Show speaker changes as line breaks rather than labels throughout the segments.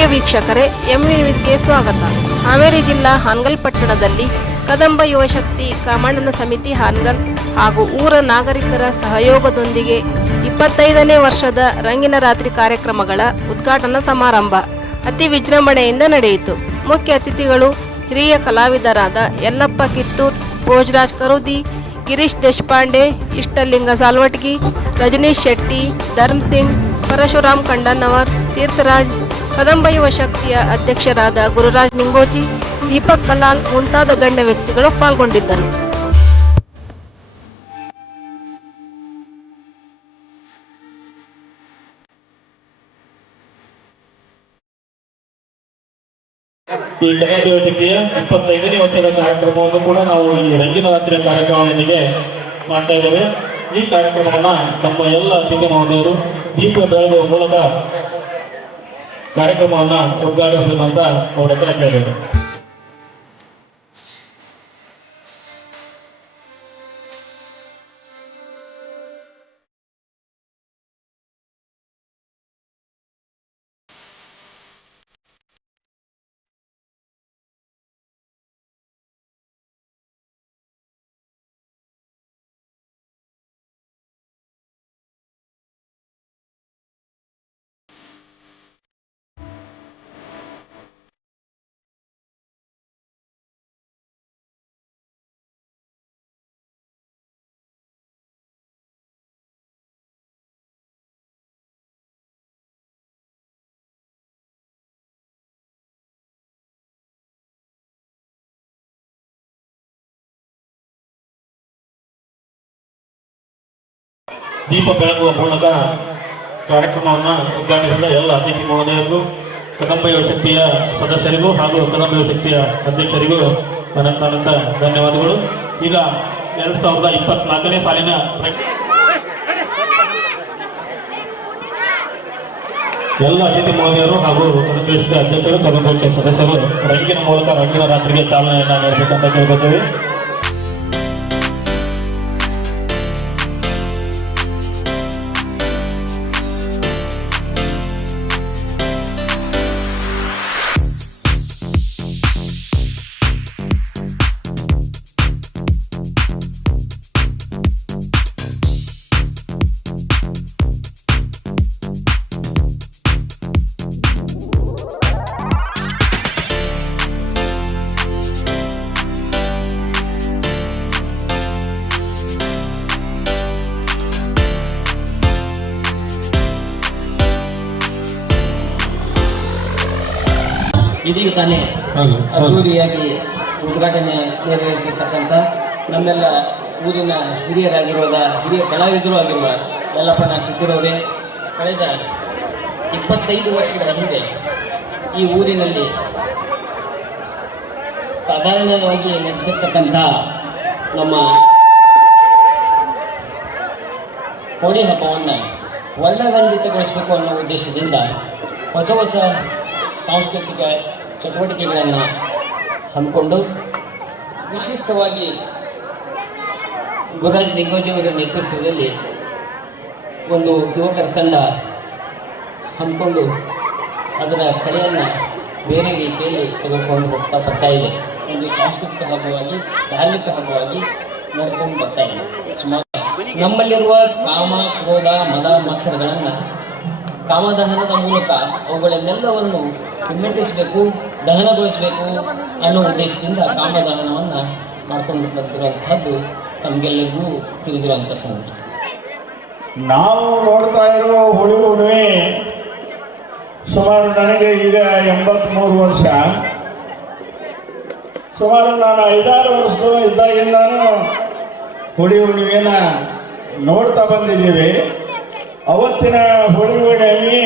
ಪ್ರಿಯ ವೀಕ್ಷಕರೇ, ಎಂ ನ್ಯೂಸ್ಗೆ ಸ್ವಾಗತ. ಹಾವೇರಿ ಜಿಲ್ಲಾ ಹಾನ್ಗಲ್ ಪಟ್ಟಣದಲ್ಲಿ ಕದಂಬ ಯುವಶಕ್ತಿ ಕಮಾಂಡನ ಸಮಿತಿ ಹಾನ್ಗಲ್ ಹಾಗೂ ಊರ ನಾಗರಿಕರ ಸಹಯೋಗದೊಂದಿಗೆ ಇಪ್ಪತ್ತೈದನೇ ವರ್ಷದ ರಂಗಿನ ರಾತ್ರಿ ಕಾರ್ಯಕ್ರಮಗಳ ಉದ್ಘಾಟನಾ ಸಮಾರಂಭ ಅತಿ ವಿಜೃಂಭಣೆಯಿಂದ ನಡೆಯಿತು. ಮುಖ್ಯ ಅತಿಥಿಗಳು ಹಿರಿಯ ಕಲಾವಿದರಾದ ಯಲ್ಲಪ್ಪ ಕಿತ್ತೂರ್, ಭೋಜರಾಜ್ ಕರುದಿ, ಗಿರೀಶ್ ದೇಶಪಾಂಡೆ, ಇಷ್ಟಲಿಂಗ ಸಾಲ್ವಟ್ಗಿ, ರಜನೀಶ್ ಶೆಟ್ಟಿ, ಧರ್ಮ್ ಸಿಂಗ್, ಪರಶುರಾಮ್ ಖಂಡನ್ನವರ್ ತೀರ್ಥರಾಜ್ ಕದಂಬ ಯುವ ಶಕ್ತಿಯ ಅಧ್ಯಕ್ಷರಾದ ಗುರುರಾಜ್ ನಿಂಗೋಜಿ, ದೀಪಕ್ ಕಲಾಲ್ ಮುಂತಾದ ಗಣ್ಯ ವ್ಯಕ್ತಿಗಳು ಪಾಲ್ಗೊಂಡಿದ್ದರು.
ಈ ಇಪ್ಪತ್ತೈದನೇ ವರ್ಷದ ಕಾರ್ಯಕ್ರಮವನ್ನು ಕೂಡ ನಾವು ಈ ರಂಗಿನ ರಾತ್ರಿಯ ಕಾರ್ಯಕ್ರಮದೊಂದಿಗೆ ಮಾಡ್ತಾ ಇದ್ದೇವೆ. ಈ ಕಾರ್ಯಕ್ರಮವನ್ನ ನಮ್ಮ ಎಲ್ಲ ಅತಿಥಿ ಮಹೋದಯರು ದೀಪ ಬೆಳಗುವ ಮೂಲಕ ಕಾರ್ಯಕ್ರಮವನ್ನ ಉದ್ಘಾಟಿಸಬೇಕಂತ ಅವರ ಹತ್ರ ಕೇಳಿದರು ದೀಪ ಬೆಳಗುವ ಮೂಲಕ ಕಾರ್ಯಕ್ರಮವನ್ನು ಉದ್ಘಾಟಿಸಿದ ಎಲ್ಲ ಅತಿಥಿ ಮಹೋದಯರಿಗೂ ಕದಂಬ ಯುವಶಕ್ತಿಯ ಸದಸ್ಯರಿಗೂ ಹಾಗೂ ಕದಂಬ ಯುವಶಕ್ತಿಯ ಅಧ್ಯಕ್ಷರಿಗೂ ಅನಂತ ಅನಂತ ಧನ್ಯವಾದಗಳು. ಈಗ ಎರಡ್ ಸಾವಿರದ ಇಪ್ಪತ್ನಾಲ್ಕನೇ ಸಾಲಿನ ಎಲ್ಲ ಅತಿಥಿ ಮಹೋದಯರು ಹಾಗೂ ಅಧ್ಯಕ್ಷರು ಕದಂಬ ಸದಸ್ಯರು, ರಂಗಿನ ಮೂಲಕ ರಂಗಿನ ರಾತ್ರಿಗೆ ಚಾಲನೆಯನ್ನು ನೀಡಬೇಕಂತ ಕೇಳ್ಕೊತೀವಿ
ಇದೀಗ ತಾನೇ ಅದ್ದೂರಿಯಾಗಿ ಉದ್ಘಾಟನೆ ನೆರವೇರಿಸಿರ್ತಕ್ಕಂಥ ನಮ್ಮೆಲ್ಲ ಊರಿನ ಹಿರಿಯರಾಗಿರುವ ಹಿರಿಯ ಕಲಾವಿದರು ಆಗಿರುವ ಯಲ್ಲಪ್ಪನ ಕಿತ್ತೂರವರೇ ಕಳೆದ ಇಪ್ಪತ್ತೈದು ವರ್ಷಗಳ ಹಿಂದೆ ಈ ಊರಿನಲ್ಲಿ ಸಾಧಾರಣವಾಗಿ ನಡೆದಿರ್ತಕ್ಕಂಥ ನಮ್ಮ ಹೋಳಿ ಹಬ್ಬವನ್ನು ವರ್ಣರಂಜಿತಗೊಳಿಸಬೇಕು ಅನ್ನೋ ಉದ್ದೇಶದಿಂದ ಹೊಸ ಹೊಸ ಸಾಂಸ್ಕೃತಿಕ ಚಟುವಟಿಕೆಗಳನ್ನು ಹಮ್ಮಿಕೊಂಡು ವಿಶಿಷ್ಟವಾಗಿ ಗುರುರಾಜ್ ನಿಂಗೋಜಿಯವರ ನೇತೃತ್ವದಲ್ಲಿ ಒಂದು ಯುವಕರ ತಂಡ ಹಮ್ಮಿಕೊಂಡು ಅದರ ಕಡೆಯನ್ನು ಬೇರೆ ರೀತಿಯಲ್ಲಿ ತೆಗೆದುಕೊಂಡು ಹೋಗ್ತಾ ಬರ್ತಾ ಇದೆ. ಒಂದು ಸಾಂಸ್ಕೃತಿಕ ಹಬ್ಬವಾಗಿ, ಧಾರ್ಮಿಕ ಹಬ್ಬವಾಗಿ ನೋಡ್ಕೊಂಡು ಬರ್ತಾ ಇದೆ. ನಮ್ಮಲ್ಲಿರುವ ಕಾಮ, ಕ್ರೋಧ, ಮದ, ಮತ್ಸರಗಳನ್ನು ಕಾಮದಹನದ ಮೂಲಕ ಅವುಗಳನ್ನೆಲ್ಲವನ್ನು ಹಿಮ್ಮೆಟ್ಟಿಸಬೇಕು. ದಹನಗೊಳಿಸಬೇಕು ಅನ್ನೋ ಉದ್ದೇಶದಿಂದ ಕಾಮದಹನವನ್ನು ಮಾಡ್ಕೊಂಡು ಬರ್ತಿರುವಂಥದ್ದು ತಮಗೆಲ್ಲರಿಗೂ ತಿಳಿದಿರುವಂಥ ಸಂಗತಿ.
ನಾವು ನೋಡ್ತಾ ಇರೋ ಹುಳಿ ಹುಣ್ಣಿಮೆ ಸುಮಾರು ನನಗೆ ಈಗ ಎಂಬತ್ಮೂರು ವರ್ಷ. ಸುಮಾರು ನಾನು ಐದಾರು ವರ್ಷ ಇದ್ದಾಗಿಂದಾನು ಹುಳಿ ಹುಣ್ಣಿಮೆನ ನೋಡ್ತಾ ಬಂದಿದ್ದೀವಿ. ಅವತ್ತಿನ ಹುಳಿ ಹುಣ್ಣಿಮೆ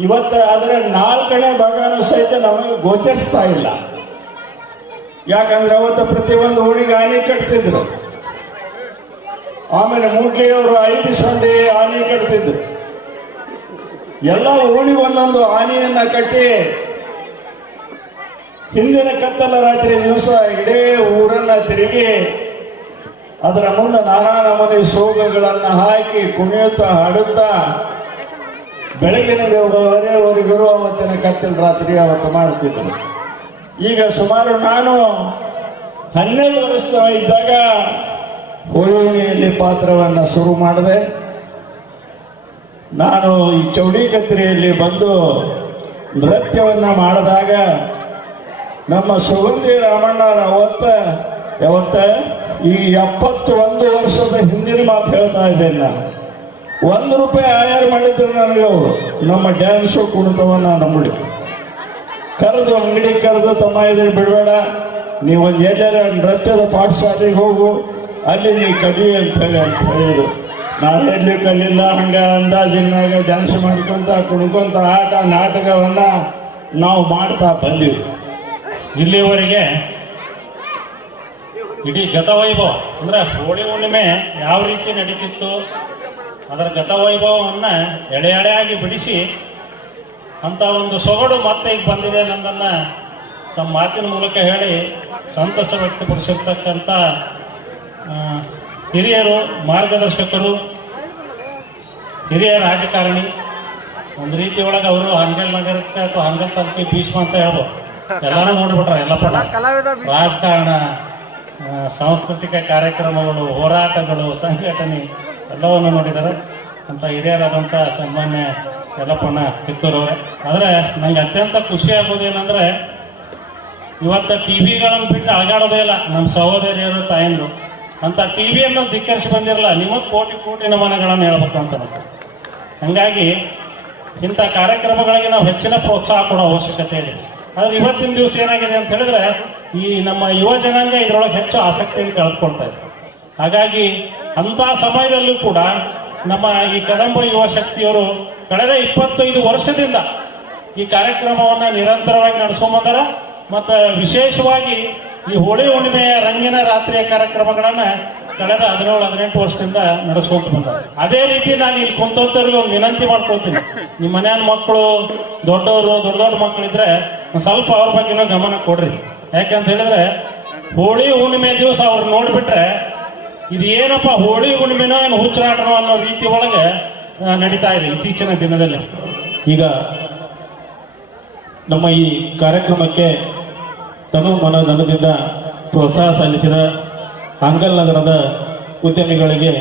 ಇವತ್ತು ಆದರೆ ನಾಲ್ಕನೇ ಭಾಗನೂ ಸಹಿತ ನಮಗೆ ಗೋಚರಿಸ್ತಾ ಇಲ್ಲ. ಯಾಕಂದ್ರೆ ಅವತ್ತು ಪ್ರತಿಯೊಂದು ಊರಿಗೆ ಆನೆ ಕಟ್ತಿದ್ರು. ಆಮೇಲೆ ಮೂಟ್ಲಿಯವರು ಐದು ಸಂದಿ ಆನೆ ಕಟ್ತಿದ್ರು. ಎಲ್ಲ ಓಣಿ ಒಂದೊಂದು ಆನೆಯನ್ನ ಕಟ್ಟಿ ಹಿಂದಿನ ಕತ್ತಲ ರಾತ್ರಿ ದಿವಸ ಇಡೇ ಊರನ್ನ ತಿರುಗಿ ಅದರ ಮುಂದೆ ನಾನಾ ನಮೂನೆ ಸೋಗಗಳನ್ನ ಹಾಕಿ ಕುಣಿಯುತ್ತಾ ಹಾಡುತ್ತಾ ಬೆಳಗಿನ ವರೆವರೆಗೂ ಅವತ್ತಿನ ಕತ್ತಲ ರಾತ್ರಿ ಅವತ್ತು ಮಾಡುತ್ತಿದ್ದರು ಈಗ ಸುಮಾರು ನಾನು ಹನ್ನೆರಡು ವರ್ಷ ಇದ್ದಾಗ ಹೋಳಿಯಲ್ಲಿ ಪಾತ್ರವನ್ನು ಶುರು ಮಾಡಿದೆ. ನಾನು ಈ ಚೌಡಿ ಚೌಡಿಕತ್ರಿಯಲ್ಲಿ ಬಂದು ನೃತ್ಯವನ್ನ ಮಾಡಿದಾಗ ನಮ್ಮ ಸುಗಂಧಿ ರಾಮಣ್ಣರ ಅವತ್ತ, ಯಾವತ್ತ? ಈ ಎಪ್ಪತ್ತೊಂದು ವರ್ಷದ ಹಿಂದಿನ ಮಾತು ಹೇಳ್ತಾ ಇದ್ದೇನೆ ನಾನು. ಒಂದು ರೂಪಾಯಿ ಆಯಾರ ಮಾಡಿದ್ರು ನನಗೆ ಅವರು. ನಮ್ಮ ಡ್ಯಾನ್ಸು ಕುಣಿತವನ್ನ ನಂಬಿಡಿ ಕರೆದು ಅಂಗಡಿ ಕರೆದು ತಮ್ಮ ಇದನ್ನು ಬಿಡಬೇಡ. ನೀವು ಒಂದು ಎಲ್ಲರ ನೃತ್ಯದ ಪಾಠಶಾಲೆಗೆ ಹೋಗು. ಅಲ್ಲಿ ನೀ ಕಲಿ ಅಂತ ಹೇಳಿ ಅಂತ ಹೇಳಿದ್ರು. ನಾನು ಎಲ್ಲಿ ಕಲಿಲ್ಲ, ಹಂಗೆ ಅಂದಾಜಿನಾಗ ಡ್ಯಾನ್ಸ್ ಮಾಡ್ಕೊಂತ, ಕುಣ್ಕೊಂತ ಆಟ, ನಾಟಕವನ್ನ ನಾವು ಮಾಡ್ತಾ ಬಂದಿವಿ.
ಇಲ್ಲಿವರೆಗೆ ಇಡೀ ಗತವೈಭವ, ಅಂದರೆ ಹೋಳಿ ಹುಣ್ಣಿಮೆ ಯಾವ ರೀತಿ ನಡೀತಿತ್ತು ಅದರ ಗತವೈಭವವನ್ನ ಎಳೆ ಎಳೆಯಾಗಿ ಬಿಡಿಸಿ ಅಂತ ಒಂದು ಸೊಗಡು ಮತ್ತೆ ಈಗ ಬಂದಿದೆ ಅನ್ನೋದನ್ನು ತಮ್ಮ ಮಾತಿನ ಮೂಲಕ ಹೇಳಿ ಸಂತಸ ವ್ಯಕ್ತಪಡಿಸಿರ್ತಕ್ಕಂಥ ಹಿರಿಯರು, ಮಾರ್ಗದರ್ಶಕರು, ಹಿರಿಯ ರಾಜಕಾರಣಿ, ಒಂದು ರೀತಿ ಒಳಗೆ ಅವರು ಹಂಗಲ್ ನಗರಕ್ಕೆ ಅಥವಾ ಹಂಗಲ್ ತಾಲೂಕಿಗೆ ಭೀಷ್ಮ ಅಂತ ಹೇಳ್ಬೋದು. ಎಲ್ಲಾನು ನೋಡ್ಬಿಟ್ರ, ಎಲ್ಲ ಪಡ ರಾಜಕಾರಣ ಸಾಂಸ್ಕೃತಿಕ ಕಾರ್ಯಕ್ರಮಗಳು, ಹೋರಾಟಗಳು, ಸಂಘಟನೆ ಎಲ್ಲವನ್ನು ನೋಡಿದ್ದಾರೆ. ಅಂತ ಹಿರಿಯರಾದಂಥ ಸನ್ಮಾನ್ಯ ಯಲ್ಲಪ್ಪಣ್ಣ ಕಿತ್ತೂರು ಆದರೆ ನಂಗೆ ಅತ್ಯಂತ ಖುಷಿ ಆಗೋದೇನೆಂದರೆ ಇವತ್ತು ಟಿ ವಿಗಳನ್ನು ಬಿಟ್ಟು ಆಗಾಡೋದೇ ಇಲ್ಲ ನಮ್ಮ ಸಹೋದರಿಯರು, ತಾಯಂದ್ರು. ಅಂತ ಟಿವಿಯನ್ನು ಧಿಕ್ಕರಿಸಿ ಬಂದಿರಲ್ಲ, ನಿಮಗೆ ಕೋಟಿ ಕೋಟಿ ನಮನಗಳನ್ನು ಹೇಳ್ಬೇಕು ಅಂತ ಅನಿಸ್ತದೆ. ಹಂಗಾಗಿ ಇಂಥ ಕಾರ್ಯಕ್ರಮಗಳಿಗೆ ನಾವು ಹೆಚ್ಚಿನ ಪ್ರೋತ್ಸಾಹ ಕೊಡೋ ಅವಶ್ಯಕತೆ ಇದೆ. ಆದರೆ ಇವತ್ತಿನ ದಿವಸ ಏನಾಗಿದೆ ಅಂತ ಹೇಳಿದ್ರೆ, ಈ ನಮ್ಮ ಯುವ ಜನಾಂಗ ಇದರೊಳಗೆ ಹೆಚ್ಚು ಆಸಕ್ತಿಯನ್ನು ಕಳೆದುಕೊಳ್ತಾ ಇದೆ. ಹಾಗಾಗಿ ಅಂತ ಸಮಯದಲ್ಲೂ ಕೂಡ ನಮ್ಮ ಈ ಕದಂಬ ಯುವ ಶಕ್ತಿಯವರು ಕಳೆದ ಇಪ್ಪತ್ತೈದು ವರ್ಷದಿಂದ ಈ ಕಾರ್ಯಕ್ರಮವನ್ನ ನಿರಂತರವಾಗಿ ನಡೆಸ್ಕೊಂಬಂದಾರ. ಮತ್ತು ವಿಶೇಷವಾಗಿ ಈ ಹೋಳಿ ಹುಣ್ಣಿಮೆಯ ರಂಗಿನ ರಾತ್ರಿಯ ಕಾರ್ಯಕ್ರಮಗಳನ್ನ ಕಳೆದ ಹದಿನೇಳು, ಹದಿನೆಂಟು ವರ್ಷದಿಂದ ನಡೆಸ್ಕೊಂತ ಬಂದರು. ಅದೇ ರೀತಿ ನಾನು ಇಲ್ಲಿ ಕುಂತವ್ರಿಗೆ ಒಂದು ವಿನಂತಿ ಮಾಡ್ಕೊಳ್ತೀನಿ. ನಿಮ್ಮ ಮನೆಯ ಮಕ್ಕಳು, ದೊಡ್ಡವರು, ದೊಡ್ಡ ದೊಡ್ಡ ಮಕ್ಕಳಿದ್ರೆ ಸ್ವಲ್ಪ ಅವ್ರ ಬಗ್ಗೆನೂ ಗಮನ ಕೊಡ್ರಿ. ಯಾಕಂತ ಹೇಳಿದ್ರೆ ಹೋಳಿ ಹುಣ್ಣಿಮೆ ದಿವಸ ಅವ್ರು ನೋಡ್ಬಿಟ್ರೆ ಇದು ಏನಪ್ಪ ಹೋಳಿ ಹುಣ್ಣಿಮೆನೋ ಏನು ಹುಚ್ಚಾಟನೋ ಅನ್ನೋ ರೀತಿ ಒಳಗೆ ನಡೀತಾ ಇದೆ ಇತ್ತೀಚಿನ ದಿನದಲ್ಲಿ.
ಈಗ ನಮ್ಮ ಈ ಕಾರ್ಯಕ್ರಮಕ್ಕೆ ತನು ಮನ ಧನದಿಂದ ಪ್ರೋತ್ಸಾಹ ಸಲ್ಲಿಸಿದ ಅಂಗಲ್ ನಗರದ ಉದ್ಯಮಿಗಳಿಗೆ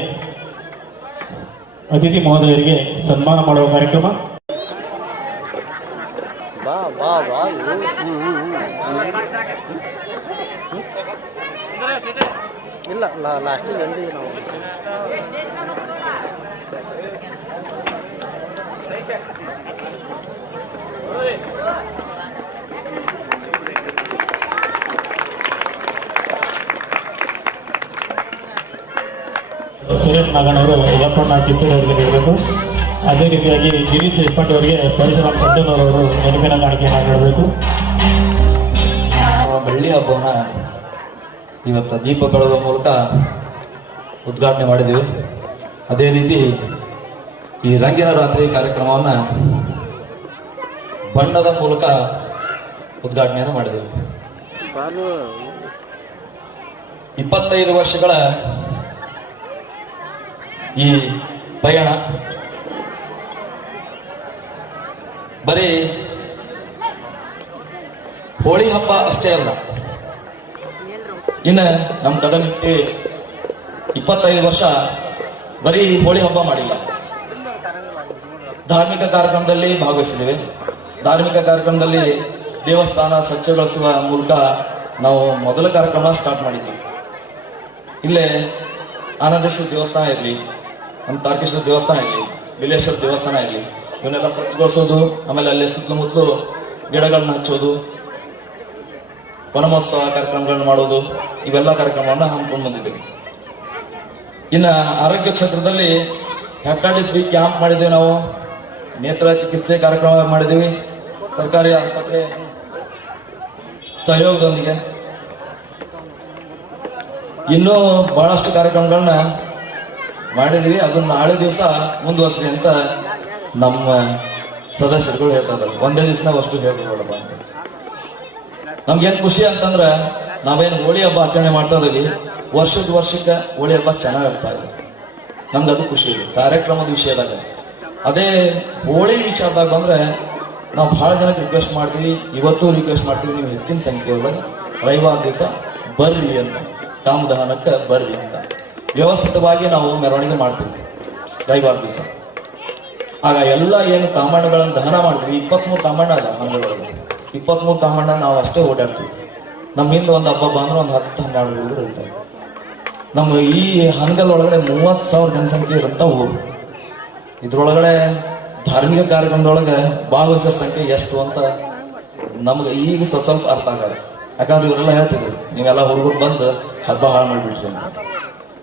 ಅತಿಥಿ ಮಹೋದಯರಿಗೆ ಸನ್ಮಾನ ಮಾಡುವ ಕಾರ್ಯಕ್ರಮ.
ಇಲ್ಲ ಲಾಸ್ಟಿಗೆ ಎಂದಿಗೆ ನಾವು.
ಸುರೇಶ್ ನಾಗಣ್ಣವರು ಯಪ್ಪಣ್ಣ ಕಿತ್ತೂರು ಅವರಿಗೆ ನೀಡಬೇಕು ಅದೇ ರೀತಿಯಾಗಿ ಗಿರೀಶ್ ದೇಶಪಾಂಡೆ ಅವರಿಗೆ ಪರಶುರಾಮ್ ಸಜ್ಜನವರವರು ನೆನಪಿನ ಕಾಣಿಕೆಯನ್ನು ನೀಡಬೇಕು
ಬೆಳ್ಳಿ ಹಬ್ಬವನ್ನ ಇವತ್ತು ದೀಪ ಕಳೆದ ಮೂಲಕ ಉದ್ಘಾಟನೆ ಮಾಡಿದ್ದೀವಿ ಅದೇ ರೀತಿ ಈ ರಂಗಿನ ರಾತ್ರಿ ಕಾರ್ಯಕ್ರಮವನ್ನ ಬಣ್ಣದ ಮೂಲಕ ಉದ್ಘಾಟನೆಯನ್ನು ಮಾಡಿದೆವು. ಇಪ್ಪತ್ತೈದು ವರ್ಷಗಳ ಈ ಪಯಣ. ಬರೀ ಹೋಳಿ ಹಬ್ಬ ಅಷ್ಟೇ ಅಲ್ಲ ಇನ್ನು ನಮ್ಮ ಗದಗಕ್ಕೆ ಇಪ್ಪತ್ತೈದು ವರ್ಷ ಬರೀ ಹೋಳಿ ಹಬ್ಬ ಮಾಡಿಲ್ಲ. ಧಾರ್ಮಿಕ ಕಾರ್ಯಕ್ರಮದಲ್ಲಿ ಭಾಗವಹಿಸಿದ್ದೇವೆ. ಧಾರ್ಮಿಕ ಕಾರ್ಯಕ್ರಮದಲ್ಲಿ ದೇವಸ್ಥಾನ ಸ್ವಚ್ಛಗೊಳಿಸುವ ಮೂಲಕ ನಾವು ಮೊದಲ ಕಾರ್ಯಕ್ರಮ ಸ್ಟಾರ್ಟ್ ಮಾಡಿದ್ವಿ ಇಲ್ಲೇ ಆನಂದೇಶ್ವರ ದೇವಸ್ಥಾನ ಇರಲಿ ನಮ್ಮ ತಾರ್ಕೇಶ್ವರ ದೇವಸ್ಥಾನ ಇರಲಿ ಬಿಲೇಶ್ವರ ದೇವಸ್ಥಾನ ಇರಲಿ, ಇವನ್ನೆಲ್ಲ ಸ್ವಚ್ಛಗೊಳಿಸೋದು ಆಮೇಲೆ ಅಲ್ಲಿ ಸುತ್ತಮುತ್ತಲು ಗಿಡಗಳನ್ನ ಹಚ್ಚೋದು ವನಮಹೋತ್ಸವ ಕಾರ್ಯಕ್ರಮಗಳನ್ನು ಮಾಡೋದು ಇವೆಲ್ಲ ಕಾರ್ಯಕ್ರಮವನ್ನು ಹಮ್ಮಿಕೊಂಡು ಬಂದಿದ್ದೇವೆ. ಇನ್ನ ಆರೋಗ್ಯ ಕ್ಷೇತ್ರದಲ್ಲಿ ಹೆಪಟೈಟಿಸ್ ಬಿ ಕ್ಯಾಂಪ್ ಮಾಡಿದ್ದೇವೆ ನಾವು. ನೇತ್ರ ಚಿಕಿತ್ಸೆ ಕಾರ್ಯಕ್ರಮ ಮಾಡಿದ್ದೀವಿ. ಸರ್ಕಾರಿ ಆಸ್ಪತ್ರೆ ಸಹಯೋಗದೊಂದಿಗೆ. ಇನ್ನೂ ಬಹಳಷ್ಟು ಕಾರ್ಯಕ್ರಮಗಳನ್ನ ಮಾಡಿದೀವಿ ಅದನ್ನ ನಾಳೆ ದಿವಸ ಮುಂದುವರ್ಸಿ ಅಂತ ನಮ್ಮ ಸದಸ್ಯರುಗಳು ಹೇಳ್ತಾರೆ ಒಂದೇ ದಿವಸ ನಾವು ಅಷ್ಟು ಹೇಳ್ತೀವಿ ಅಂತ. ನಮ್ಗೇನ್ ಖುಷಿ ಅಂತಂದ್ರ ನಾವೇನು ಹೋಳಿ ಹಬ್ಬ ಆಚರಣೆ ಮಾಡ್ತಾ ಇದೀವಿ ವರ್ಷದ ವರ್ಷಕ್ಕೆ ಹೋಳಿ ಹಬ್ಬ ಚೆನ್ನಾಗ್ ಇದೆ. ನಮ್ಗೆ ಅದು ಖುಷಿ ಇದೆ, ಕಾರ್ಯಕ್ರಮದ ವಿಷಯದಾಗ. ಅದೇ ಹೋಳಿ ವಿಚಾರದಾಗ ಬಂದ್ರೆ ನಾವು ಬಹಳ ಜನಕ್ಕೆ ರಿಕ್ವೆಸ್ಟ್ ಮಾಡ್ತೀವಿ, ಇವತ್ತು ರಿಕ್ವೆಸ್ಟ್ ಮಾಡ್ತೀವಿ, ನೀವು ಹೆಚ್ಚಿನ ಸಂಖ್ಯೆ ಒಳಗೆ ರವಿವಾರ ದಿವಸ ಬರ್ರಿ ಅಂತ. ಕಾಮದಹನಕ್ಕೆ ಬರ್ರಿ ಅಂತ. ವ್ಯವಸ್ಥಿತವಾಗಿ ನಾವು ಮೆರವಣಿಗೆ ಮಾಡ್ತೀವಿ ರವಿವಾರ ದಿವಸ. ಆಗ ಎಲ್ಲ ಏನು ಕಾಮಣ್ಣಗಳನ್ನು ದಹನ ಮಾಡ್ತೀವಿ, ಇಪ್ಪತ್ಮೂರು ಕಾಮಣ್ಣ ಅದ ಇಪ್ಪತ್ಮೂರು ಕಾಮಣ್ಣ ನಾವು ಅಷ್ಟೇ ಓಡಾಡ್ತೀವಿ. ಹಿಂದೆ ಒಂದು ಹಬ್ಬ ಬಂದ್ರೆ ಒಂದು ಹತ್ತು ಹನ್ನೆರಡು ಹುಡುಗರು ಇರ್ತಾರೆ. ನಮ್ಮ ಈ ಹನಗಲ್ ಒಳಗಡೆ ಮೂವತ್ತು ಸಾವಿರ ಜನಸಂಖ್ಯೆ ಇರುವಂತ ಊರು ಇದ್ರೊಳಗಡೆ ಧಾರ್ಮಿಕ ಕಾರ್ಯಕ್ರಮದೊಳಗೆ ಭಾಗವಹಿಸೋ ಸಂಖ್ಯೆ ಎಷ್ಟು ಅಂತ ನಮ್ಗೆ ಈಗ ಸ್ವಲ್ಪ ಸ್ವಲ್ಪ ಅರ್ಥ ಆಗಲ್ಲ. ಯಾಕಂದ್ರೆ ಇವರೆಲ್ಲ ಹೇಳ್ತಿದ್ರು, ನೀವೆಲ್ಲ ಹುಡುಗರು ಬಂದು ಹಬ್ಬ ಹಾಳು ಮಾಡಿಬಿಟ್ರಿ ಅಂತ.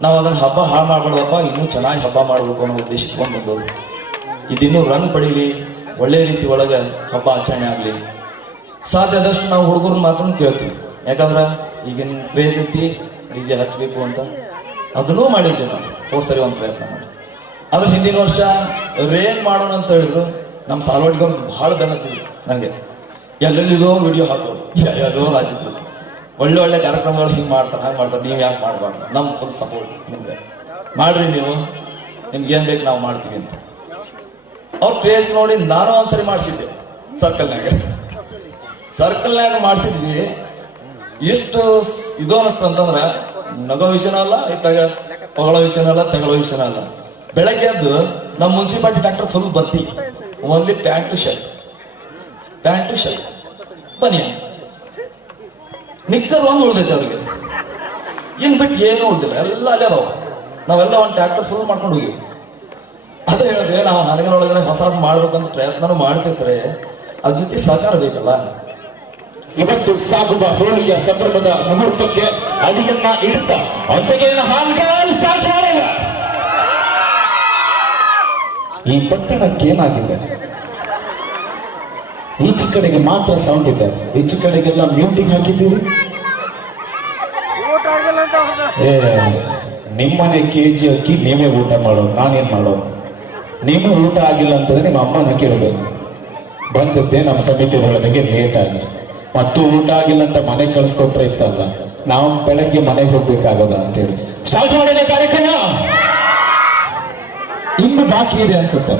ನಾವು ಅದನ್ನು ಹಬ್ಬ ಹಾಳು ಮಾಡ್ಬೇಡಪ್ಪ ಇನ್ನೂ ಚೆನ್ನಾಗಿ ಹಬ್ಬ ಮಾಡಬೇಕು ಅನ್ನೋ ಉದ್ದೇಶಕ್ಕೆ ಬಂದವರು ಇದಿನ್ನೂ ರನ್ ಪಡೀಲಿ, ಒಳ್ಳೆ ರೀತಿ ಒಳಗೆ ಹಬ್ಬ ಆಚರಣೆ ಆಗಲಿ. ಸಾಧ್ಯ ಆದಷ್ಟು ನಾವು ಹುಡುಗರ ಮಾತ್ರ ಕೇಳ್ತೀವಿ. ಯಾಕಂದ್ರೆ ಈಗಿನ ಕ್ರೇಜ್ ಐತಿ ಡಿ ಜೆ ಹಚ್ಚಬೇಕು ಅಂತ ಅದನ್ನೂ ಮಾಡಿದ್ವಿ ನಾವು. ಸರಿ ಒಂದು ಪ್ರಯತ್ನ ಮಾಡಿ. ಅದ್ರ ಹಿಂದಿನ ವರ್ಷ ರೇನ್ ಮಾಡೋಣ ಅಂತ ಹೇಳಿದ್ರು. ನಮ್ಮ ಸಾಲವಾಡಿಗೆ ಬಹಳ ಬೆನ್ನತ್ತಿದ್ರು ನನಗೆ ಎಲ್ಲೆಲ್ಲಿದೋ ವಿಡಿಯೋ ಹಾಕೋದು ಎಲ್ಲೋ ರಾಜ್ಯದಲ್ಲಿ ಒಳ್ಳೆ ಒಳ್ಳೆ ಕಾರ್ಯಕ್ರಮಗಳು ಹಿಂಗೆ ಮಾಡ್ತಾರೆ, ಹಾಗೆ ಮಾಡ್ತಾರೆ. ನೀವು ಯಾಕೆ ಮಾಡಬಾರ್ದು? ನಮ್ಮ ಫುಲ್ ಸಪೋರ್ಟ್ ನಿಮಗೆ. ಮಾಡ್ರಿ ನೀವು. ನಿಮ್ಗೆ ಏನು ಬೇಕು ನಾವು ಮಾಡ್ತೀವಿ ಅಂತ. ಅವ್ರ ಪೇಜ್ ನೋಡಿ ನಾನು ಒಂದ್ಸರಿ ಮಾಡಿಸಿದ್ದೆ. ಸರ್ಕಲ್ನಾಗ ಸರ್ಕಲ್ನಾಗ ಮಾಡಿಸಿದ್ವಿ. ಎಷ್ಟು ಇದು ಅನಿಸ್ತು ಅಂತಂದ್ರ, ನಗೋ ವಿಷಯನ ಅಲ್ಲ ಇತ್ತಾಗ ಹೊಗಳೋ ವಿಷಯ ಅಲ್ಲ ತಗೊಳ್ಳೋ ವಿಷಯನ ಅಲ್ಲ. ಬೆಳಗ್ಗೆ ಎದ್ದು ನಮ್ಮ ಮುನ್ಸಿಪಾಲ್ಟಿ ಡಾಕ್ಟರ್ ಫುಲ್ ಬತ್ತಿ. Only pant to shirt pant to shirt ಬನ್ನಿ. ನಿಕ್ಕರ್ ಒಂದು ಉಳ್ದೈತೆ ಅವ್ರಿಗೆ. ಇನ್ ಬಿಟ್ಟು ಏನು ಉಳ್ದಿಲ್ಲ. ಎಲ್ಲ ಅಲ್ಲೇ ಅದಾವ. ನಾವೆಲ್ಲ ಒಂದು ಟ್ಯಾಕ್ಟರ್ ಫುಲ್ ಮಾಡ್ಕೊಂಡು ಹೋಗಿ. ಅದೇ ಹೇಳಿದ್ರೆ ನಾವು ನನಗೆ ಒಳಗಡೆ ಹೊಸ ಮಾಡ್ಬೇಕಂತ ಪ್ರಯತ್ನ ಮಾಡ್ತಿರ್ತಾರೆ. ಅದ್ರ ಜೊತೆ ಸಹಕಾರ ಬೇಕಲ್ಲ.
ಇವತ್ತು ಸಾಗುವ ಹೋಳಿಯ ಸಂಭ್ರಮದ ಮುಹೂರ್ತಕ್ಕೆ ಅಡಿಯನ್ನ ಇಡ್ತಾ ಒಂದ್ಸಲ ಹಾಲ್ಗಾಲ್ ಸ್ಟಾರ್ಟ್ ಮಾಡಲ್ಲ. ಈ ಪಟ್ಟಣಕ್ಕೆ ಏನಾಗಿದೆ? ಈಚೆ ಕಡೆಗೆ ಮಾತ್ರ ಸೌಂಡ್ ಇದೆ. ಈಚೆ ಕಡೆಗೆಲ್ಲ ಮ್ಯೂಟಿಂಗ್ ಹಾಕಿದ್ದೀರಿ? ನಿಮ್ಮನೆ ಕೆ ಜಿ ಅಕ್ಕಿ, ನೀವೇ ಊಟ ಮಾಡೋದು. ನಾನೇನ್ ಮಾಡೋದು? ನಿಮ್ಮ ಊಟ ಆಗಿಲ್ಲ ಅಂತಂದ್ರೆ ನಿಮ್ಮ ಅಮ್ಮನ ಕೇಳಬೇಕು. ಬಂದದ್ದೇ ನಮ್ಮ ಸಮಿತಿ ಒಳಗೆ ಲೇಟ್ ಆಗಿ. ಮತ್ತು ಊಟ ಆಗಿಲ್ಲ ಅಂತ ಮನೆಗೆ ಕಳ್ಸಿಕೊಟ್ರೆ ಇತ್ತಲ್ಲ, ನಾವು ಬೆಳಗ್ಗೆ ಮನೆಗೆ ಹೋಗ್ಬೇಕಾಗೋದ ಅಂತೇಳಿ. ಸ್ಟಾರ್ಟ್ ಮಾಡಿದ ಕಾರ್ಯಕ್ರಮ? ಇನ್ನು ಬಾಕಿ ಇದೆ ಅನ್ಸುತ್ತೆ.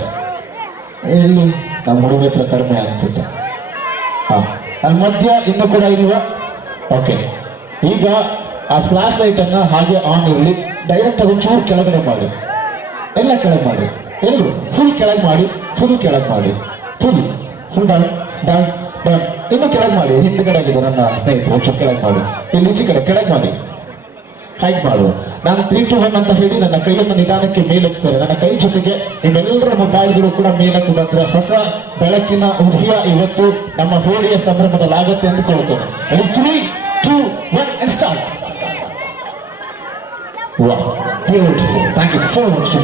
ಇಲ್ಲಿ ನಮ್ಮ ಹುಡುಗ ಹತ್ರ ಕಡಿಮೆ ಆಗ್ತಿತ್ತು. ಹಾ ಅಲ್ಲಿ ಮಧ್ಯ ಇನ್ನು ಕೂಡ ಇಲ್ವಾ? ಓಕೆ. ಈಗ ಆ ಫ್ಲಾಶ್ ಲೈಟ್ ಅನ್ನ ಹಾಗೆ ಆನ್ ಇರಲಿ. ಡೈರೆಕ್ಟ್ ಒಂಚೂರು ಕೆಳಗಡೆ ಮಾಡಿ. ಎಲ್ಲ ಕೆಳಗೆ ಮಾಡಿ. ಎಲ್ಲರೂ ಫುಲ್ ಕೆಳಗೆ ಮಾಡಿ ಫುಲ್ ಕೆಳಗೆ ಮಾಡಿ. Full full down down down ಇನ್ನು ಕೆಳಗೆ ಮಾಡಿ. ಹಿಂದ್ಗಡೆ ಆಗಿದೆ ನನ್ನ ಸ್ನೇಹಿತರು. ಒಂಚೂರು ಕೆಳಗೆ ಮಾಡಿ. ಇಲ್ಲಿ ಈಚೆ ಕಡೆ, ಕೆಳಗೆ ಮಾಡಿ. ಹೈಕ್ ಮಾಡು. ನಾನು ತ್ರೀ ಟು ಒನ್ ಅಂತ ಹೇಳಿ ನನ್ನ ಕೈಯನ್ನು ನಿಧಾನಕ್ಕೆ ಮೇಲೆತ್ತಾರೆ. ನನ್ನ ಕೈ ಜೊತೆಗೆ ನಿಮ್ಮೆಲ್ಲರ ಮೊಬೈಲ್ಗಳು ಕೂಡ ಮೇಲಕ್ಕೆ ಬಂದ್ರೆ ಹೊಸ ಬೆಳಕಿನ ಉದಯ ಇವತ್ತು ನಮ್ಮ ಹೋಳಿಯ ಸಂಭ್ರಮದಲ್ಲಾಗತ್ತೆ ಅಂದುಕೊಳ್ತೇನೆ three two one and start thank you so much to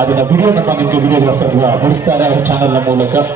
ಅದನ್ನ ವಿಡಿಯೋ ನಮ್ಮ ನಿಮಗೆ ವಿಡಿಯೋಗ್ರಾಫರ್ ಮುಡಿಸ್ತಾರೆ. ಅವ್ರ ಚಾನಲ್ ಮೂಲಕ.